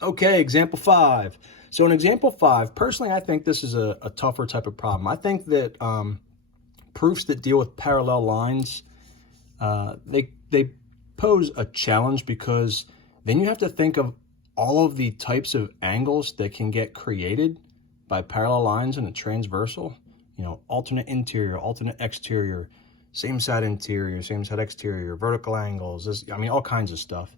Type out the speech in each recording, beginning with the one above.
Okay, example 5. So in example 5, personally, I think this is a tougher type of problem. I think that proofs that deal with parallel lines, they pose a challenge because then you have to think of all of the types of angles that can get created by parallel lines in a transversal. You know, alternate interior, alternate exterior, same side interior, same side exterior, vertical angles, all kinds of stuff.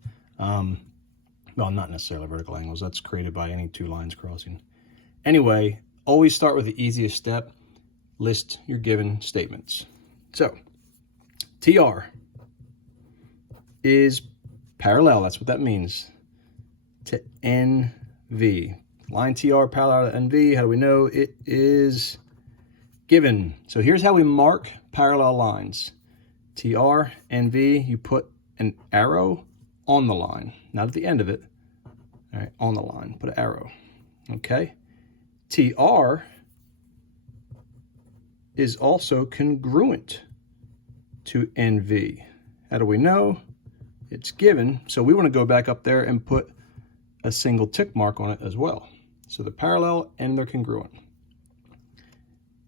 Well, not necessarily vertical angles. That's created by any two lines crossing. Anyway, always start with the easiest step. List your given statements. So, TR is parallel. That's what that means. To NV. Line TR parallel to NV. How do we know? It is given. So here's how we mark parallel lines. TR, NV, you put an arrow on the line, not at the end of it. All right, on the line, put an arrow. Okay. TR is also congruent to NV. How do we know? It's given. So we want to go back up there and put a single tick mark on it as well. So they're parallel and they're congruent.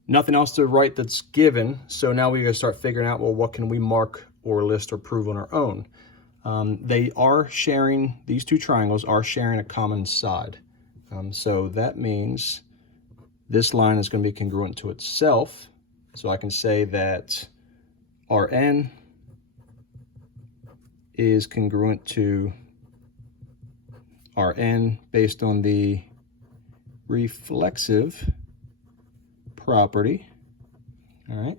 Nothing else to write that's given. So now we got to start figuring out, well, what can we mark or list or prove on our own? They are sharing, these two triangles are sharing a common side. So that means this line is going to be congruent to itself. So I can say that RN is congruent to Rn based on the reflexive property. All right.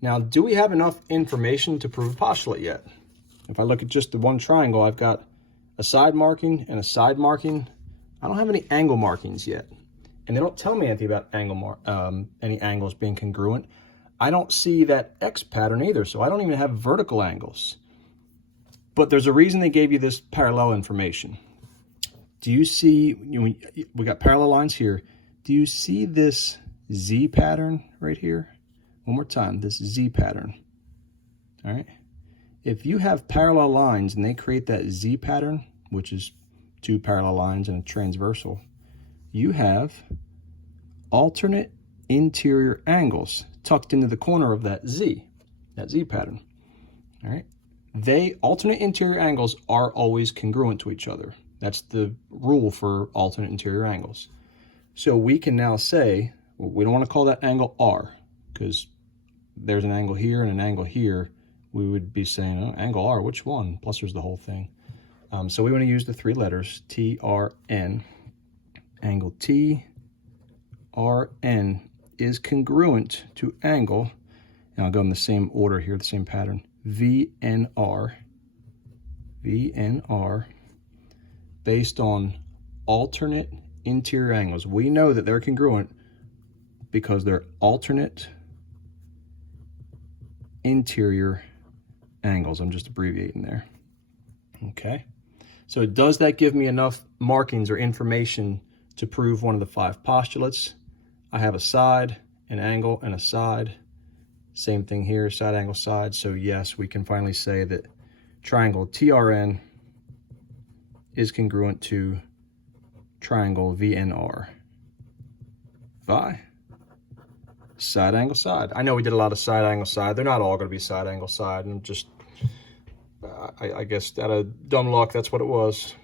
Now, do we have enough information to prove a postulate yet? If I look at just the one triangle, I've got a side marking and a side marking. I don't have any angle markings yet. And they don't tell me anything about any angles being congruent. I don't see that X pattern either, so I don't even have vertical angles. But there's a reason they gave you this parallel information. Do you see, we got parallel lines here. Do you see this Z pattern right here? One more time, this Z pattern. All right. If you have parallel lines and they create that Z pattern, which is two parallel lines and a transversal, you have alternate interior angles tucked into the corner of that Z pattern. All right. Alternate interior angles are always congruent to each other. That's the rule for alternate interior angles. So we can now say, well, we don't want to call that angle R because there's an angle here and an angle here. We would be saying, oh, angle R, which one? Plus there's the whole thing. So we want to use the three letters, TRN. Angle TRN is congruent to angle, and I'll go in the same order here, the same pattern, VNR, based on alternate interior angles. We know that they're congruent because they're alternate interior angles. I'm just abbreviating there. Okay. So does that give me enough markings or information to prove one of the 5 postulates? I have a side, an angle, and a side. Same thing here, side, angle, side. So yes, we can finally say that triangle TRN is congruent to triangle VNR by side, angle, side. I know we did a lot of side, angle, side. They're not all going to be side, angle, side. And just, I guess out of dumb luck, that's what it was.